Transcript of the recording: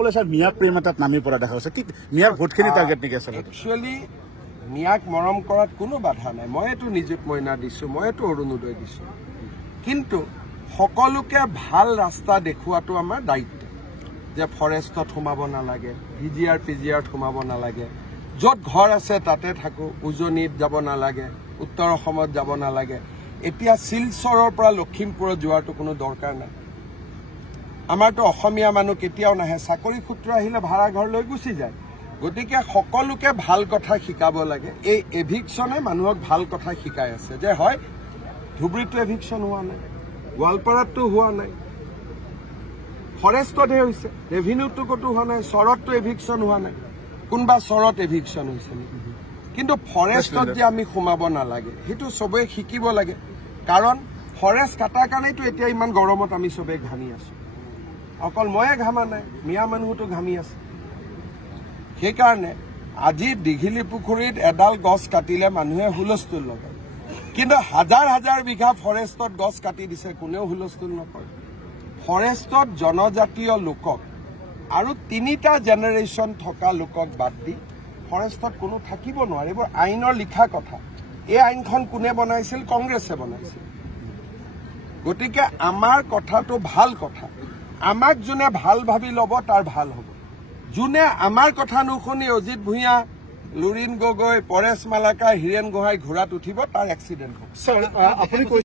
সকলে স্যাৰ মিয়া প্ৰেম এটাত নামি পৰা দেখা গৈছে কি মিয়াৰ ভোটখিনি টাৰ্গেট নেকি আছে একচুৱেলি মিয়াক মৰম কৰাত কোনো বাধা নাই মইতো নিযুত মইনা দিছো মইতো অৰুণোদয় দিছো কিন্তু সকলোকে ভাল ৰাস্তা দেখুৱাটো আমাৰ দায়িত্ব যে ফৰেষ্টত সোমাব নালাগে ভিজিআৰ পিজিআৰত সোমাব নালাগে য'ত ঘৰ আছে তাতে থাকো উজনিত যাব নালাগে উত্তৰ অসমত যাব নালাগে এতিয়া শিলচৰৰ পৰা লখিমপুৰত যোৱাটো কোনো দৰকাৰ নাই আমাৰতো অসমীয়া মানুহ কেতিয়াও নাহে চাকৰি সূত্ৰ আহিলে ভাড়া ঘৰ লৈ গুচি যায় গতিকে সকলোকে ভাল কথা শিকাব লাগে এই এভিকশ্যনে মানুহক ভাল কথা শিকাই আছে যে হয় ধুবুৰীতো এভিকশ্যন হোৱা নাই গোৱালপাৰাতো হোৱা নাই ফৰেষ্টতহে হৈছে ৰেভিনিউটো ক'তো হোৱা নাই চৰততো এভিকশ্যন হোৱা নাই কোনোবা চৰত এভিকশ্যন হৈছে নেকি কিন্তু ফৰেষ্টত যে আমি সোমাব নালাগে সেইটো চবেই শিকিব লাগে কাৰণ ফৰেষ্ট কাটাৰ কাৰণেতো এতিয়া ইমান গৰমত আমি চবেই ঘামি আছো অকল ময়ে ঘামা নাই মিয়া মানুহতো ঘামি আছে সেইকাৰণে আজি দীঘিলী পুখুৰীত এডাল গছ কাটিলে মানুহে হুলস্থুল লগায় কিন্তু হাজাৰ হাজাৰ বিঘা ফৰেষ্টত গছ কাটি দিছে কোনেও হুলস্থুল নকৰে ফৰেষ্টত জনজাতীয় লোকক আৰু 3টা জেনেৰেশ্যন থকা লোকক বাদ দি ফৰেষ্টত কোনো থাকিব নোৱাৰে এইবোৰ আইনৰ লিখা কথা এই আইনখন কোনে বনাইছিল কংগ্ৰেছে বনাইছিল গতিকে আমাৰ কথাটো ভাল কথা আমাক যোনে ভাল ভাবি ল'ব তাৰ ভাল হ'ব যোনে আমাৰ কথা নুশুনি অজিত ভূঞা লুৰিণ গগৈ পৰেশ মালাকা হীৰেণ গোহাঁই ঘোঁৰাত উঠিব তাৰ এক্সিডেণ্ট হ'ব